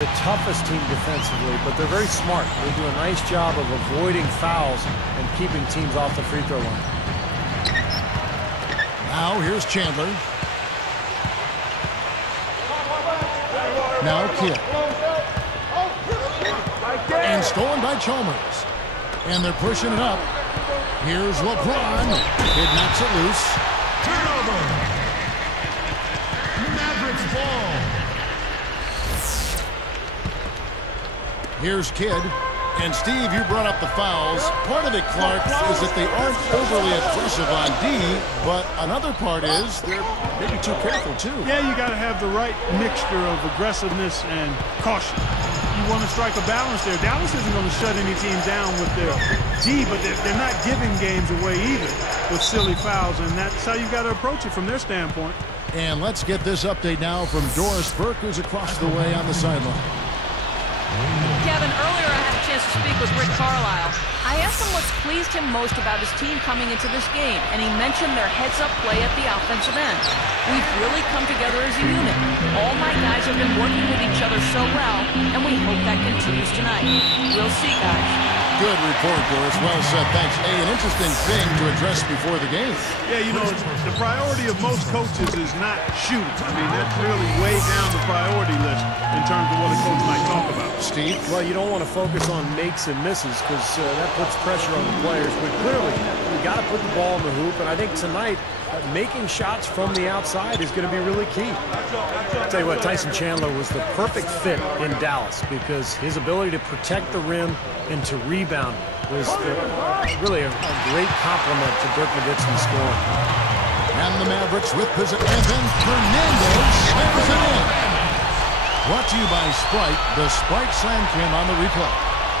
The toughest team defensively, but they're very smart. They do a nice job of avoiding fouls and keeping teams off the free throw line. Now here's Chandler. Now Kidd. And stolen by Chalmers. And they're pushing it up. Here's LeBron. Kidd knocks it loose. Turnover. Mavericks ball. Here's Kidd. And Steve, you brought up the fouls. Part of it, Clark, is that they aren't overly aggressive on D, but another part is they're maybe too careful, too. Yeah, you got to have the right mixture of aggressiveness and caution. You want to strike a balance there. Dallas isn't going to shut any team down with their D, but they're not giving games away either with silly fouls, and that's how you got to approach it from their standpoint. And let's get this update now from Doris Burke, who's across the way on the sideline. Kevin, earlier I had a chance to speak with Rick Carlisle. I asked him what's pleased him most about his team coming into this game, and he mentioned their heads-up play at the offensive end. We've really come together as a unit. All my guys have been working with each other so well, and we hope that continues tonight. We'll see, guys. Good report, Doris. Well said. Thanks. Hey, an interesting thing to address before the game. Yeah, you know, the priority of most coaches is not shooting. I mean, that's really way down the priority list in terms of what a coach might talk about. Steve? Well, you don't want to focus on makes and misses because that puts pressure on the players. But clearly, you got to put the ball in the hoop. And I think tonight, making shots from the outside is going to be really key. I'll tell you what, Tyson Chandler was the perfect fit in Dallas because his ability to protect the rim and to rebound was really a great compliment to Dirk Nowitzki's scoring. And the Mavericks with possession. And then Fernandez slams it in. Brought to you by Sprite. The Sprite Slam Cam on the replay.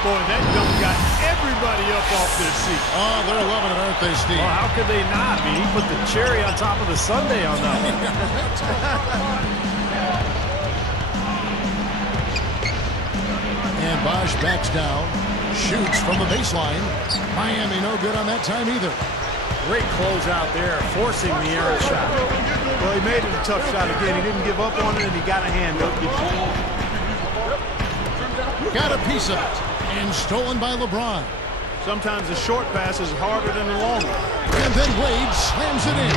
Boy, that dunk got everybody up off their seat. Oh, they're loving it, aren't they, Steve? Well, how could they not? I mean, he put the cherry on top of the sundae on that one. And Bosch backs down. Shoots from the baseline. Miami no good on that time either. Great close out there, forcing the errant shot. Well, he made it a tough shot again. He didn't give up on it, and he got a hand up. Got a piece of it. And stolen by LeBron. Sometimes the short pass is harder than the long one. And then Wade slams it in.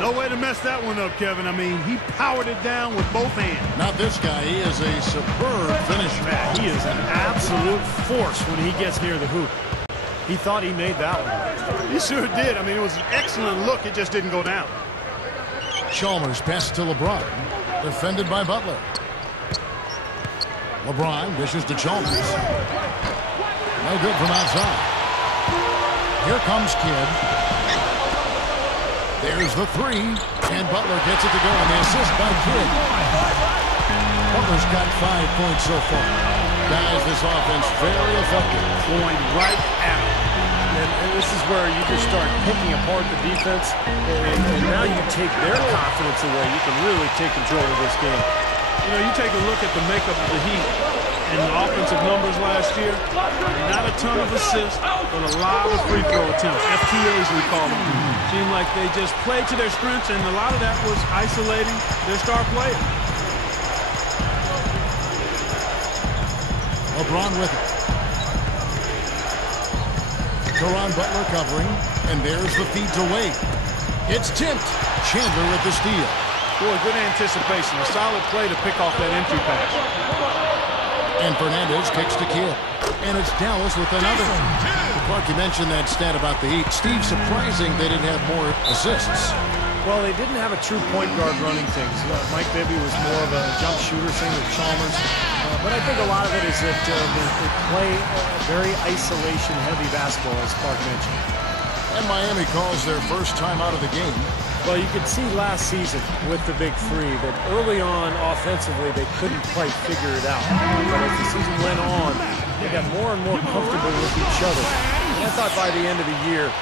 No way to mess that one up, Kevin. I mean, he powered it down with both hands. Not this guy. He is a superb finisher. Man, he is an absolute force when he gets near the hoop. He thought he made that one. He sure did. I mean, it was an excellent look. It just didn't go down. Chalmers pass to LeBron. Defended by Butler. LeBron dishes to Chalmers. No good from outside. Here comes Kidd. There's the three. And Butler gets it to go. And the assist by Kidd. Butler's got 5 points so far. Guys, this offense very effective. Going right at him. And this is where you just start picking apart the defense. And now you take their confidence away. You can really take control of this game. You know, you take a look at the makeup of the Heat and the offensive numbers last year. Not a ton of assists, but a lot of free throw attempts. FTAs, we call them. Seemed like they just played to their strengths, and a lot of that was isolating their star player. LeBron with it. Caron Butler covering. And there's the feed to Wade. It's tipped. Chandler with the steal. Boy, good anticipation. A solid play to pick off that entry pass. And Fernandez kicks to Kidd. And it's Dallas with another. Clark, you mentioned that stat about the Heat. Steve, surprising they didn't have more assists. Well, they didn't have a true point guard running things. Mike Bibby was more of a jump shooter, same with Chalmers. But I think a lot of it is that they play very isolation-heavy basketball, as Clark mentioned. And Miami calls their first time out of the game. Well, you could see last season with the big three that early on offensively they couldn't quite figure it out. But as the season went on, they got more and more comfortable with each other. And I thought by the end of the year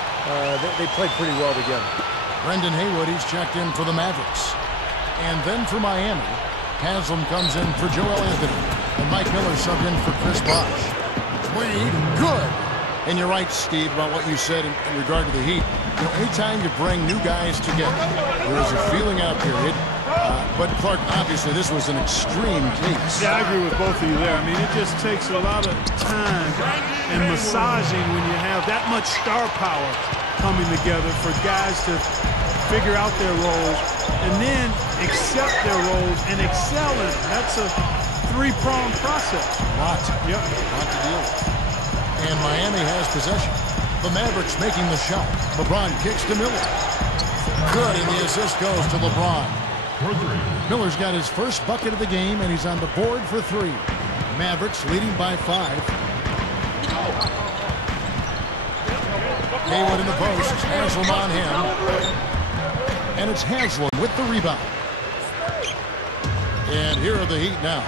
they played pretty well together. Brendan Haywood, he's checked in for the Mavericks. And then for Miami, Haslam comes in for Joel Anthony. And Mike Miller subbed in for Chris Bosh. Wade, good. And you're right, Steve, about what you said in regard to the Heat. You know, anytime you bring new guys together, there is a feeling out period, But, Clark, obviously this was an extreme case. Yeah, I agree with both of you there. I mean, it just takes a lot of time and massaging when you have that much star power coming together for guys to figure out their roles and then accept their roles and excel in them. That's a three-pronged process. Lot. Yep. Lot to deal with. And Miami has possession. The Mavericks making the shot. LeBron kicks to Miller. Good, and the assist goes to LeBron. Miller's got his first bucket of the game, and he's on the board for 3. Mavericks leading by 5. Haywood in the post. Haslam on him. And it's Haslam with the rebound. And here are the Heat now.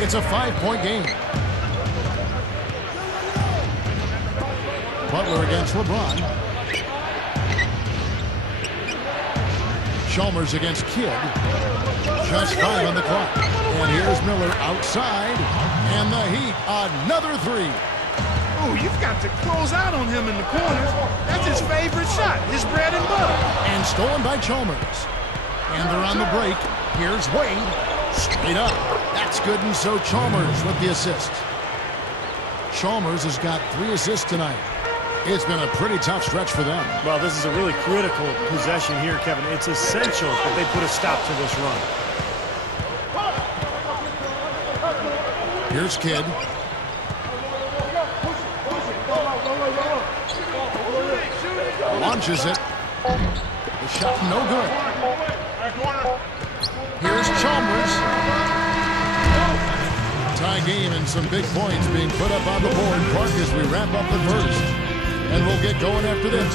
It's a 5-point game. Butler against LeBron. Chalmers against Kidd. Just 5 on the clock. And here's Miller outside. And the Heat, another 3. Oh, you've got to close out on him in the corners. That's his favorite shot, his bread and butter. And stolen by Chalmers. And they're on the break. Here's Wade. Straight up. That's good, and so Chalmers with the assist. Chalmers has got 3 assists tonight. It's been a pretty tough stretch for them. Well, this is a really critical possession here, Kevin. It's essential that they put a stop to this run. Here's Kidd. Launches it. The shot no good. Here's Chalmers. Tie game and some big points being put up on the board, Clark, as we wrap up the first. And we'll get going after this.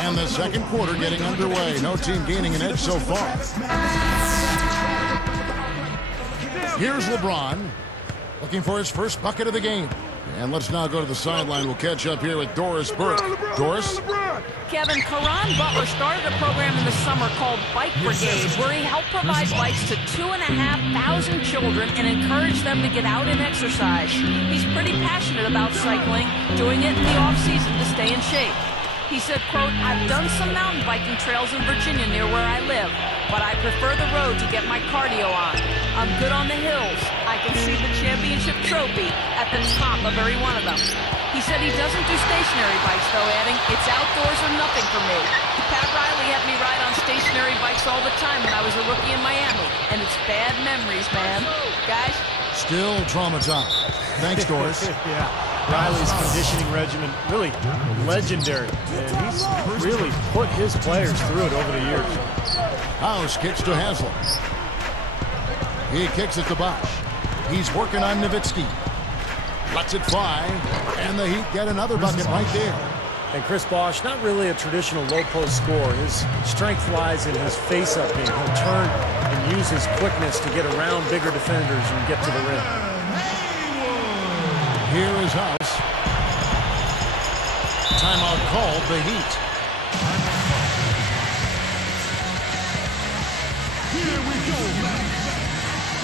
And the second quarter getting underway. No team gaining an edge so far. Here's LeBron looking for his first bucket of the game. And let's now go to the sideline. We'll catch up here with Doris Burke. Doris? Kevin, Karan Butler started a program in the summer called Bike Brigade, where he helped provide bikes to 2,500 children and encourage them to get out and exercise. He's pretty passionate about cycling, doing it in the off-season to stay in shape. He said, quote, "I've done some mountain biking trails in Virginia near where I live, but I prefer the road to get my cardio on. I'm good on the hills. I can see the championship trophy at the top of every one of them." He said he doesn't do stationary bikes, though, adding, "It's outdoors or nothing for me. Pat Riley had me ride on stationary bikes all the time when I was a rookie in Miami, and it's bad memories, man. Guys?" Still traumatized. Thanks, Doris. Yeah, Riley's conditioning regimen, really legendary. And he's really put his players through it over the years. House kicks to Haslam. He kicks it to Bosch. He's working on Nowitzki. Lets it fly, and the Heat get another bucket right there. And Chris Bosh, not really a traditional low-post scorer. His strength lies in his face-up game. He'll turn and use his quickness to get around bigger defenders and get to the rim. Here is House. Timeout called, the Heat. Here we go, man.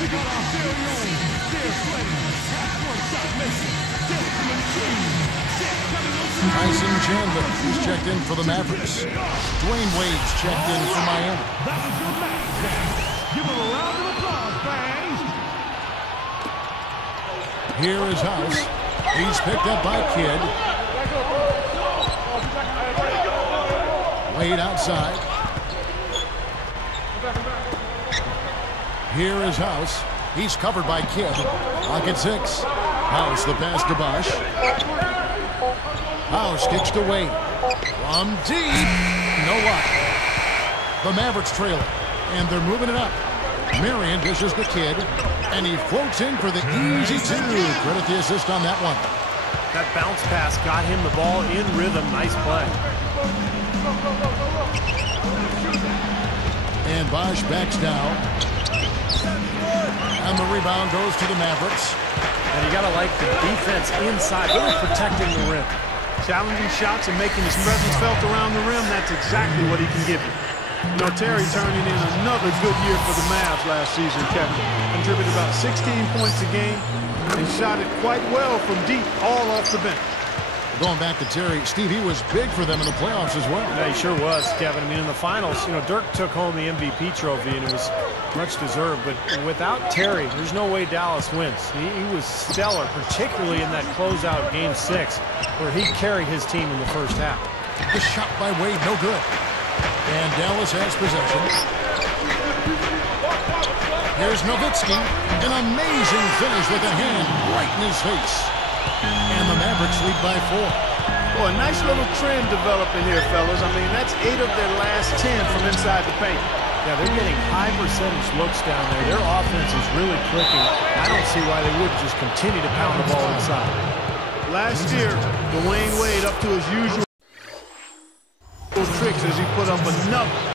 We got our very own Dear Sleddy. One-shot Mason. Gentleman King. Tyson Chandler, he's checked in for the Mavericks. Dwayne Wade's checked in for Miami. That was your man. Give him a round of applause, fans. Here is House. He's picked up by Kidd. Wade outside. Here is House. He's covered by Kidd. Pocket 6. House the pass to Bosch. House kicks to Wade. From deep. No luck. The Mavericks trail it. And they're moving it up. Marion dishes the Kidd. And he floats in for the easy 2. Credit the assist on that one. That bounce pass got him the ball in rhythm. Nice play. And Bosch backs down. And the rebound goes to the Mavericks. And you got to like the defense inside, really protecting the rim. Challenging shots and making his presence felt around the rim, that's exactly what he can give you. You know, Terry turning in another good year for the Mavs last season, Kevin. Contributed about 16 points a game and shot it quite well from deep, all off the bench. Going back to Terry, Steve, he was big for them in the playoffs as well. Yeah, he sure was, Kevin. I mean, in the finals, Dirk took home the MVP trophy, and it was much deserved. But without Terry, there's no way Dallas wins. He was stellar, particularly in that closeout Game 6, where he carried his team in the first half. The shot by Wade, no good. And Dallas has possession. Here's Nowitzki. An amazing finish with a hand right in his face. And the Mavericks lead by 4. Boy, a nice little trend developing here, fellas. I mean, that's 8 of their last 10 from inside the paint. Yeah, they're getting high percentage looks down there. Their offense is really clicking. I don't see why they wouldn't just continue to pound the ball inside. Last year, Dwayne Wade up to his usual tricks as he put up another.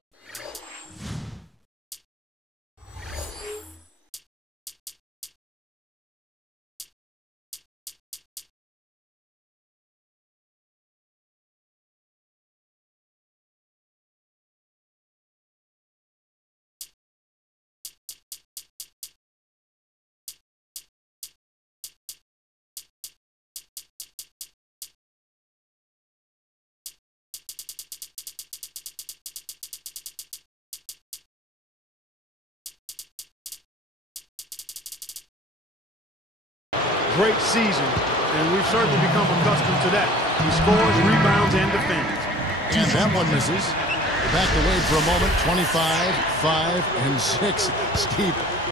Great season, and we've certainly become accustomed to that. He scores, rebounds, and defends. And that one misses. Back to Wade for a moment. 25, 5, and 6. Steve,